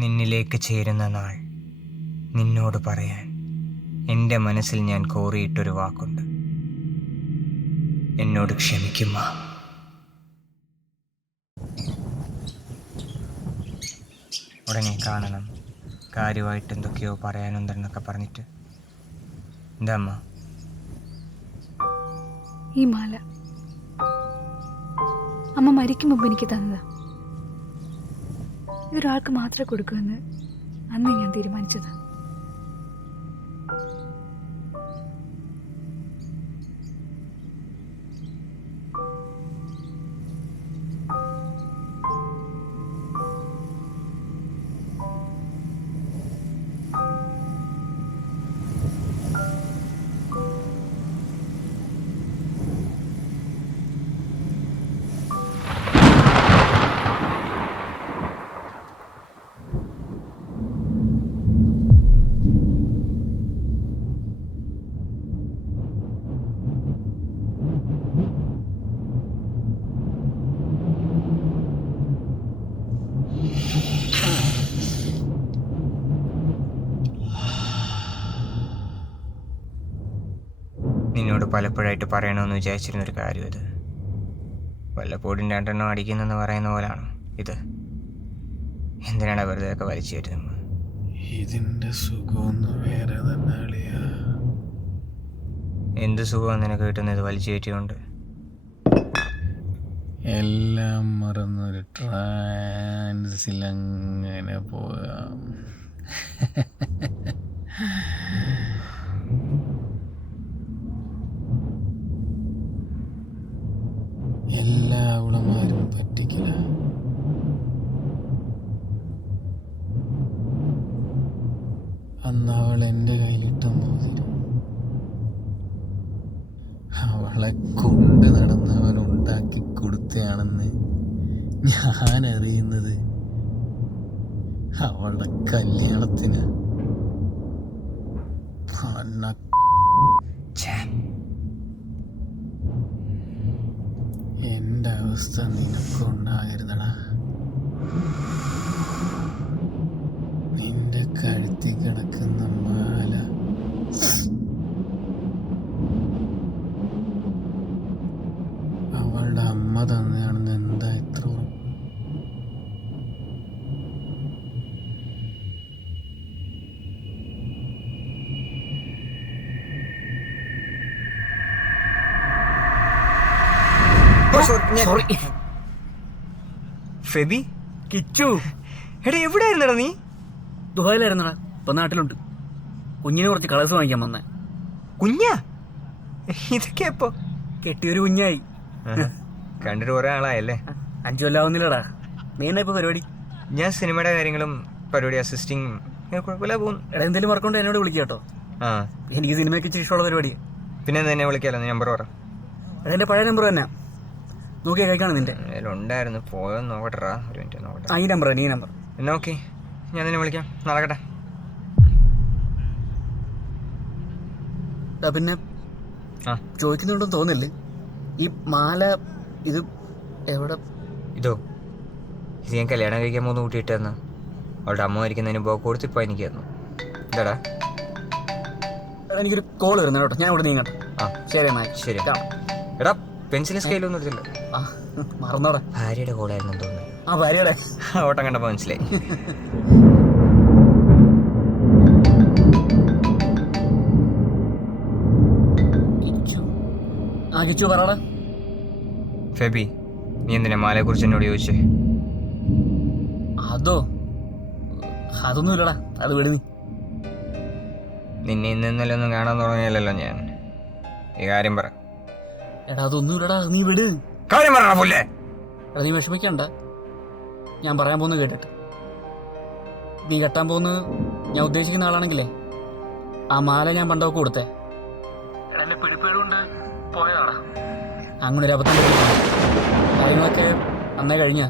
നിന്നിലേക്ക് ചേരുന്ന നാൾ നിന്നോട് പറയാൻ എൻ്റെ മനസ്സിൽ ഞാൻ കോറിയിട്ടൊരു വാക്കുണ്ട്. എന്നോട് ക്ഷമിക്കുമ്മ. ഉടനെ കാണണം, കാര്യമായിട്ട് എന്തൊക്കെയോ പറയാനുണ്ടെന്നൊക്കെ പറഞ്ഞിട്ട്. എന്താ അമ്മ? ഈ മാല അമ്മ മരിക്കും മുമ്പ് എനിക്ക് തന്നതാ. ഇതൊരാൾക്ക് മാത്രമേ കൊടുക്കുമെന്ന് അന്ന് ഞാൻ തീരുമാനിച്ചതാ. നിന്നോട് പലപ്പോഴായിട്ട് പറയണമെന്ന് വിചാരിച്ചിരുന്നൊരു കാര്യം ഇത്. വല്ലപ്പോഴും രണ്ടെണ്ണം അടിക്കുന്നെന്ന് പറയുന്ന പോലാണ് ഇത്. എന്തിനാണ് വെറുതെ ഒക്കെ വലിച്ചു കയറ്റുന്നത്? ഇതിന്റെ സുഖമൊന്നും വേറെ തന്നെ അളിയാ. എന്ത് സുഖമാണ് നിനക്ക് കിട്ടുന്നത് ഇത് വലിച്ചു കയറ്റിയോണ്ട്? എല്ലാം മറന്നൊരു ട്രാൻസിൽ അങ്ങനെ പോകാം. എല്ലാ അവളമാരും പറ്റിക്കില്ല. അന്ന് അവൾ എൻ്റെ കയ്യിലിട്ട മോതിരം അവളെ കൊണ്ട് നടന്നവൻ ഉണ്ടാക്കി കൊടുത്തയാണെന്ന് ഞാൻ അറിയുന്നത് അവളുടെ കല്യാണത്തിന്. എൻ്റെ അവസ്ഥ നിനക്കുണ്ടാകരുതടാ. നിന്റെ കഴുത്തി കിടക്കുന്ന മാല അവളുടെ അമ്മ തന്നെയാണെന്ന് എന്താ എത്ര ഉറപ്പ്? ഫെബി, കിച്ചു, എടാ എവിടെയായിരുന്നടാ നീ? ദുബായിലായിരുന്നടാ. ഇപ്പൊ നാട്ടിലുണ്ട്. കുഞ്ഞിനെ കുറച്ച് കളേഴ്സ് വാങ്ങിക്കാൻ വന്നേ. കുഞ്ഞാ? ഇതൊക്കെ എപ്പോ? കെട്ടിയൊരു കുഞ്ഞായി. കണ്ടിട്ട് കുറെ ആളായല്ലേ? 5 കൊല്ലാവുന്നില്ലടാ. നീ എന്നാ ഇപ്പൊ പരിപാടി? ഞാൻ സിനിമയുടെ കാര്യങ്ങളും പരിപാടി അസിസ്റ്റിങ് കുഴപ്പമില്ല പോകുന്നു. എടാ എന്തെങ്കിലും വർക്കുണ്ട് എന്നോട് വിളിക്കുക കേട്ടോ. ആ, എനിക്ക് സിനിമയ്ക്ക് ഇച്ചിരി ഇഷ്ടമുള്ള പരിപാടി. പിന്നെ തന്നെ വിളിക്കാമല്ലോ, നമ്പർ പറ. അതെന്റെ പഴയ നമ്പർ തന്നെ. നോക്കിയാ കഴിക്കാണ് നിന്റെ ഉണ്ടായിരുന്നു, പോയെന്ന് നോക്കട്ടെടാ. ഒരു മിനിറ്റ് നോക്കട്ടെ. ഈ നമ്പർ ഈ നമ്പർ എന്നാ ഓക്കെ, ഞാൻ നിന്നെ വിളിക്കാം. നടക്കട്ടെ. പിന്നെ ആ, ചോദിക്കുന്നുണ്ടെന്ന് തോന്നില്ലേ ഈ മാല? ഇത് എവിടെ? ഇതോ, ഇത് ഞാൻ കല്യാണം കഴിക്കാൻ പോകുന്ന കൂട്ടിയിട്ട് തന്ന അവളുടെ അമ്മ മരിക്കുന്നതിന് മുമ്പ് കൊടുത്തിപ്പോ എനിക്ക് തന്നു. എന്താടാ? എനിക്കൊരു കോൾ വരുന്ന കേട്ടോ, ഞാൻ ഇവിടെ നീങ്ങട്ടെ. ആ ശരി എന്നാൽ. ശരി. എടാ പെൻസിലും സ്കെയിലൊന്നും എടുത്തില്ല. ആ മറന്നോടാ. ഭാര്യയുടെ കോളായിരുന്നു തോന്നുന്നു. ആ ഭാര്യയുടെ ഓട്ടം കണ്ടപ്പോ മനസ്സിലായി. കിച്ചു പറയടാ. ഫെബി, നീ എന്തിനാ മാലയെ കുറിച്ച് എന്നോട് ചോദിച്ചേ? അതൊന്നുമില്ലടാ, അത് വിട്. നിന്നെ ഇന്നലെ ഒന്നും കാണാൻ തുടങ്ങിയല്ലോ ഞാൻ. ഈ കാര്യം പറ. എടാ അതൊന്നുമില്ലടാ, നീ വിട്. കാര്യം പറ പുല്ലേ. എടാ നീ വിഷമിക്കണ്ട, ഞാൻ പറയാൻ പോകുന്നത് കേട്ടിട്ട്. നീ കെട്ടാൻ പോകുന്നത് ഞാൻ ഉദ്ദേശിക്കുന്ന ആളാണെങ്കിലേ ആ മാല ഞാൻ പണ്ടൊക്കെ കൊടുത്തേ. എന്നെ പിടിപ്പേടുകൊണ്ട് പോയതാടാ. അങ്ങനെ ഒരു അബദ്ധം കാര്യങ്ങളൊക്കെ നന്നായി കഴിഞ്ഞ.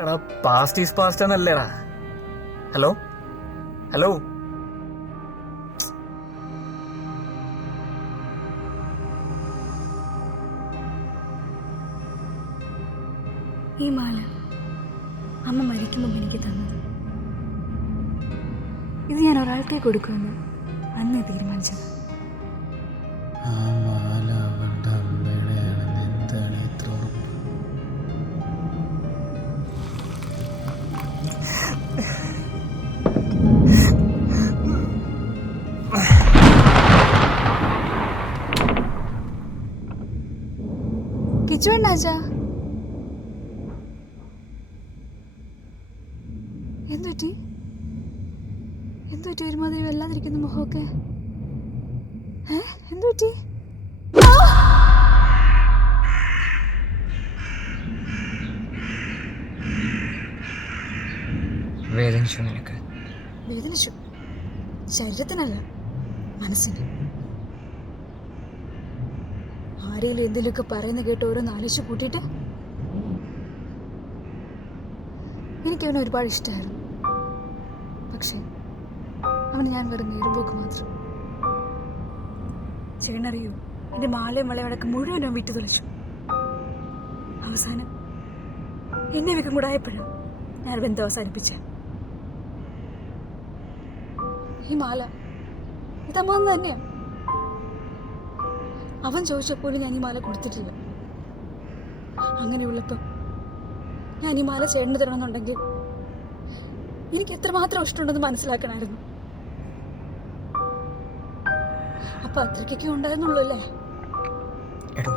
എടാ പാസ്റ്റ് ഈസ് പാസ്റ്റ് എന്നല്ലേടാ. ഹലോ ഹലോ ഈ മാല അമ്മ മരിക്കുമ്പോൾ എനിക്ക് തന്നത്. ഇത് ഞാൻ ഒരാൾക്കേ കൊടുക്കുമെന്ന് അന്ന് തീരുമാനിച്ചത്. ആ മാല അവളുടെ അമ്മയുടെയാണെന്ന് എന്താണ് ഇത്ര ഉറപ്പ്? കിച്ചു വേണ്ടാച്ചാ, എന്തുപറ്റി എന്തുപറ്റി ഒരുമാതിരി വല്ലാതിരിക്കുന്ന മുഖമൊക്കെ? എന്തുപറ്റി? വേദനിച്ചു നിനക്ക്? വേദനിച്ചു, ശരീരത്തിനല്ല മനസ്സിന്. ആരെങ്കിലും എന്തെങ്കിലുമൊക്കെ പറയുന്ന കേട്ട് ഓരോന്ന് ആലോചിച്ച് കൂട്ടിയിട്ട് എനിക്കവനെ ഒരുപാട് ഇഷ്ടമായിരുന്നു. പക്ഷേ അവന് ഞാൻ വെറും നേരുമ്പോക്ക് മാത്രം. ചേട്ടനറിയോ, എൻ്റെ മാലയും വളയടക്ക മുഴുവനും വിട്ടു തുളച്ചു. അവസാനം എന്നെ വെക്കും കൂടെ ആയപ്പോഴും ഞാൻ ബന്ധം അവസാനിപ്പിച്ച. ഈ മാല ഇതമ്മ തന്നെയാണ്. അവൻ ചോദിച്ചപ്പോഴും ഞാൻ ഈ മാല കൊടുത്തിട്ടില്ല. അങ്ങനെയുള്ളപ്പോൾ ഞാൻ ഈ മാല ചേട്ടന് തരണമെന്നുണ്ടെങ്കിൽ എനിക്ക് എത്രമാത്രം ഇഷ്ടമുണ്ടെന്ന് മനസ്സിലാക്കണമായിരുന്നു. അപ്പൊ അത്രയ്ക്കൊക്കെ ഉണ്ടായിരുന്നുള്ളൂ അല്ലേ? എടോ,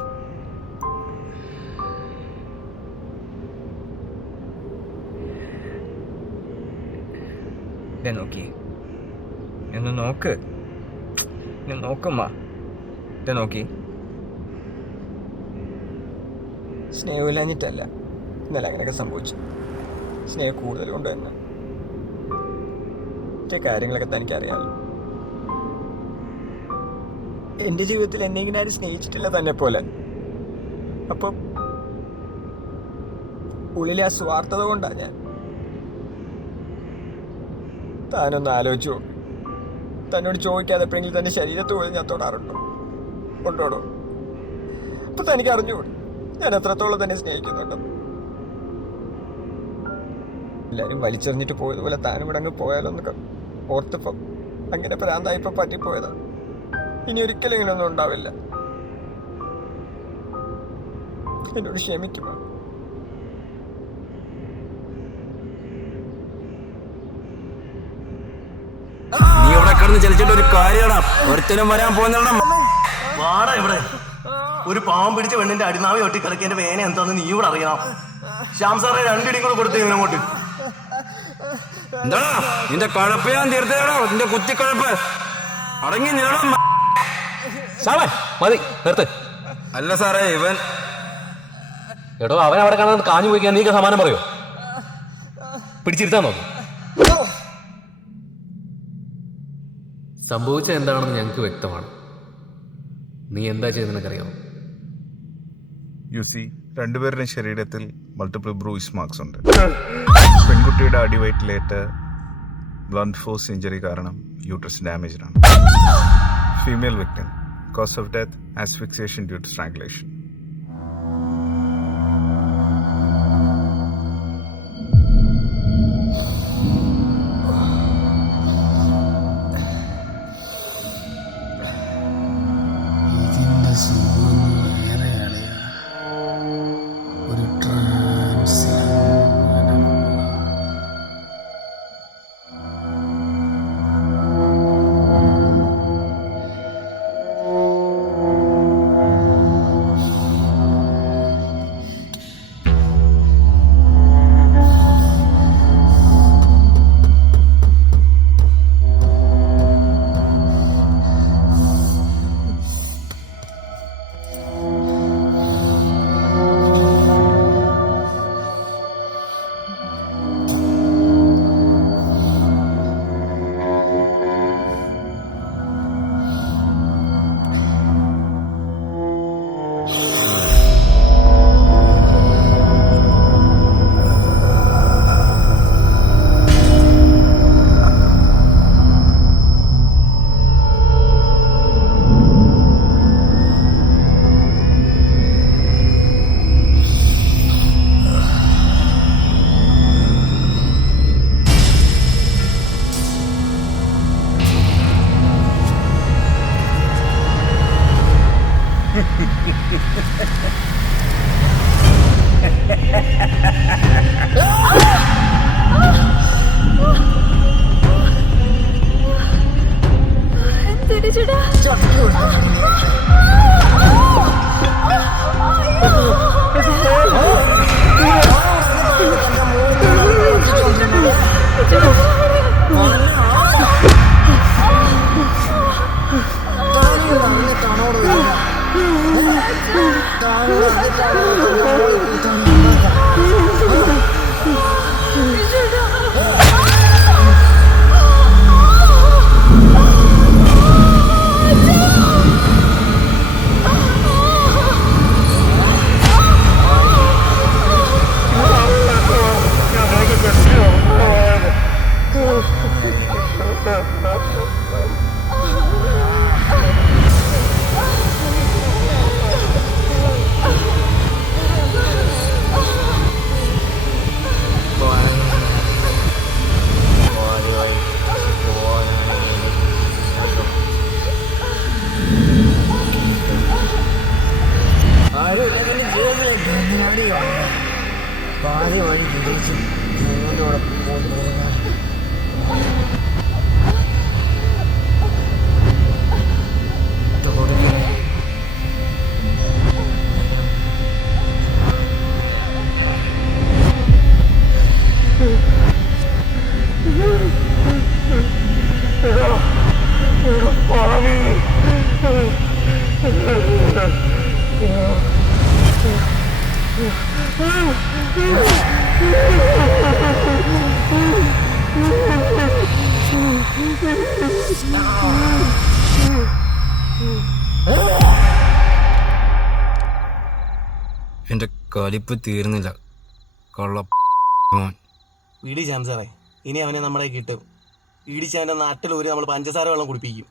ഇതെ നോക്കി, ഒന്ന് നോക്ക്, നോക്കമ്മ, ഇതെ നോക്കി. സ്നേഹമില്ലാഞ്ഞിട്ടല്ല ഇന്നലെ അങ്ങനെയൊക്കെ സംഭവിച്ചു. സ്നേഹം കൂടുതലുണ്ട് തന്നെ. മറ്റേ കാര്യങ്ങളൊക്കെ തനിക്കറിയാമല്ലോ. എൻ്റെ ജീവിതത്തിൽ എന്നെ ഇങ്ങനെ ആരും സ്നേഹിച്ചിട്ടില്ല തന്നെ പോലെ. അപ്പം ഉള്ളിലെ ആ സ്വാർത്ഥത കൊണ്ടാണ് ഞാൻ. താനൊന്ന് ആലോചിച്ചു, തന്നോട് ചോദിക്കാതെ എപ്പോഴെങ്കിലും തൻ്റെ ശരീരത്ത് പോലും ഞാൻ തൊടാറുണ്ടോ? കൊണ്ടോടോ? അപ്പൊ തനിക്ക് അറിഞ്ഞുകൂടി ഞാൻ എത്രത്തോളം തന്നെ സ്നേഹിക്കുന്നുണ്ടെന്ന്. എല്ലാവരും വലിച്ചെറിഞ്ഞിട്ട് പോയതുപോലെ താനും ഇവിടെ അങ്ങ് പോയാലോ എന്നൊക്കെ ഓർത്തപ്പം അങ്ങനെ ഭ്രാന്തായിപ്പം പറ്റിപ്പോയതാ. ഇനി ഒരിക്കലും ഇങ്ങനെയൊന്നും ഉണ്ടാവില്ല. എന്നോട് ക്ഷമിക്കുമോ? നീ ഇവിടെ കിടന്ന് ചലിച്ചിട്ട് ഒരു കാര്യമാണ്. ഒരുത്തനും വരാൻ പോകുന്ന വാടാ ഇവിടെ. ഒരു പാവം പിടിച്ച പെണ്ണിന്റെ അടിനാവി ഒട്ടി കളിക്കേണ്ട വേന എന്താന്ന് നീ ഇവിടെ അറിയണം. ശ്യാം സാറെ രണ്ടിടിയും കൂടെ കൊടുത്തു ഇവനങ്ങോട്ട്. എന്താടാ നിന്റെ കഴപ്പ് ഞാൻ തീർത്തേടാ, നിന്റെ കുത്തിക്കഴപ്പ് അടങ്ങി നിരണം. മതി നിർത്ത്. അല്ല സാറേ, ഇവൻ എടോ അവൻ അവിടെ കാണാൻ കാഞ്ഞു പോയിക്കാൻ നീക്ക് സമാനം പറയോ? പിടിച്ചിരുത്താൻ നോക്കും. സംഭവിച്ച എന്താണെന്ന് ഞങ്ങൾക്ക് വ്യക്തമാണ്. നീ എന്താ ചെയ്ത് നിനക്കറിയാമോ? യുസി, രണ്ടുപേരുടെ ശരീരത്തിൽ മൾട്ടിപ്പിൾ ബ്രൂയിസ് മാർക്സ് ഉണ്ട്. പെൺകുട്ടിയുടെ അടിവയറ്റിലേറ്റ ബ്ലണ്ട് ഫോഴ്സ് ഇഞ്ചറി കാരണം യൂട്രസ് ഡാമേജ് ആണ്. Female victim, cause of death asphyxiation due to strangulation. ഇതിൻ്റെ സുഖം വേറെ അളിയാ. ഒരു ട്രാൻസിൽ ചേട്ടാ എന്റെ കലിപ്പ് തീർന്നില്ല കൊള്ള മോൻ. വീടി ശ്യാം സാറേ, ഇനി അവനെ നമ്മളെ കിട്ടും. ഇടിച്ച് അവൻ്റെ നാട്ടിലൂരി നമ്മൾ പഞ്ചസാര വെള്ളം കുടിപ്പിക്കും.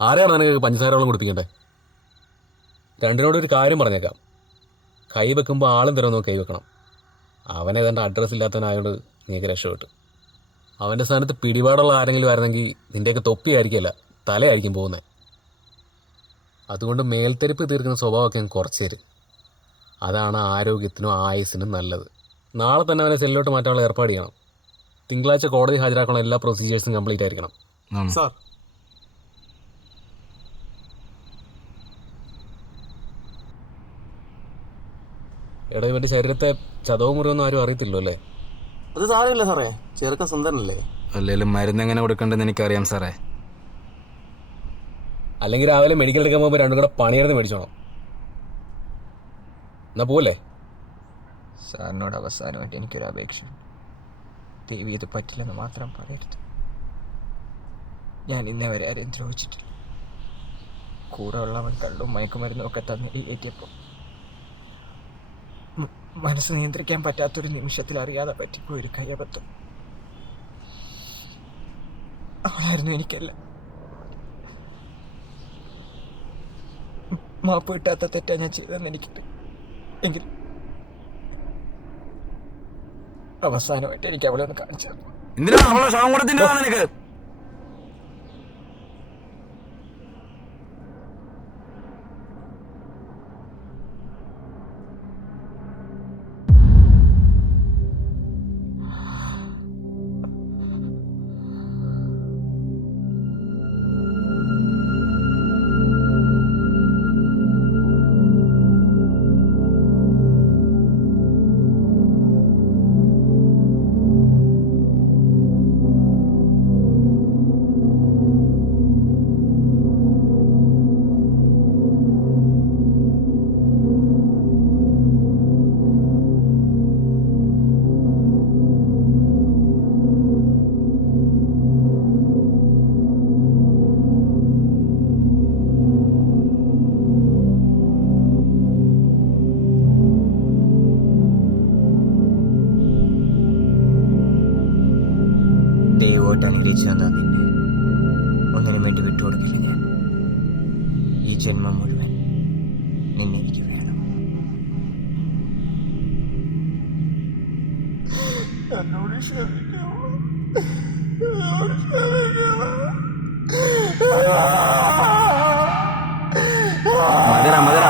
ആരെയാണ് നിനക്ക് പഞ്ചസാര വെള്ളം കുടിപ്പിക്കണ്ടേ? രണ്ടിനോട് ഒരു കാര്യം പറഞ്ഞേക്കാം, കൈ വെക്കുമ്പോൾ ആളും തരുമെന്നോ കൈ വെക്കണം. അവനെ തൻ്റെ അഡ്രസ്സ് ഇല്ലാത്തവനായോണ്ട് നീക്ക് രക്ഷപ്പെട്ടു. അവൻ്റെ സ്ഥാനത്ത് പിടിപാടുള്ള ആരെങ്കിലും ആയിരുന്നെങ്കിൽ നിൻ്റെയൊക്കെ തൊപ്പിയായിരിക്കില്ല, തലയായിരിക്കും പോകുന്നത്. അതുകൊണ്ട് മേൽത്തരിപ്പ് തീർക്കുന്ന സ്വഭാവമൊക്കെ ഞാൻ കുറച്ച് തരും. അതാണ് ആരോഗ്യത്തിനും ആയുസ്സിനും നല്ലത്. നാളെ തന്നെ അവനെ സെല്ലിലോട്ട് മാറ്റാനുള്ള ഏർപ്പാട് ചെയ്യണം. തിങ്കളാഴ്ച കോടതി ഹാജരാക്കാനുള്ള എല്ലാ പ്രൊസീജിയേഴ്സും കംപ്ലീറ്റ് ആയിരിക്കണം. സാർ, എടാ, ഇവൻ്റെ ശരീരത്തെ ചതവ് മുറിവൊന്നും ആരും അറിയത്തില്ലോ അല്ലേ? അത് സാരമില്ല സാറേ, ചെറുക്കൻ സുന്ദരനല്ലേ. അല്ലെങ്കിലും മരുന്ന് എങ്ങനെ കൊടുക്കണ്ടെന്ന് എനിക്കറിയാം സാറേ. അല്ലെങ്കിൽ രാവിലെ മെഡിക്കൽ എടുക്കാൻ പോകുമ്പോൾ രണ്ടും കൂടെ പണിയെടുത്ത് മേടിച്ചോണം. എന്നാ പോലെ സാറിനോട് അവസാനമായിട്ട് എനിക്കൊരു അപേക്ഷ. ദേവി ഇത് പറ്റില്ലെന്ന് മാത്രം പറയരുത്. ഞാൻ ഇന്നേ വരെ ആരെയും ദ്രോഹിച്ചിട്ടില്ല. കൂടെ ഉള്ളവൻ കള്ളും മയക്കുമരുന്നും ഒക്കെ തന്ന് ഏറ്റിയപ്പോൾ മനസ്സ് നിയന്ത്രിക്കാൻ പറ്റാത്തൊരു നിമിഷത്തിൽ അറിയാതെ പറ്റിപ്പോയൊരു കയ്യബദ്ധം. അവളായിരുന്നു എനിക്കല്ല. മാപ്പ് കിട്ടാത്ത തെറ്റാ ഞാൻ ചെയ്തെന്ന് എനിക്കിട്ട്. എങ്കിലും അവസാനമായിട്ട് എനിക്ക് അവളെ ഒന്ന് കാണിച്ചു തന്നു. എന്തിനാണ് അവളെ ശവം കൊടുത്തില്ല നിനക്ക്? ദൈവമായിട്ട് അനുഗ്രഹിച്ചു തന്നാ നിന്നെ ഒന്നിനും വേണ്ടി വിട്ടുകൊടുക്കില്ല ഞാൻ. ഈ ജന്മം മുഴുവൻ നിന്നെ എനിക്ക് വേണം. മധുര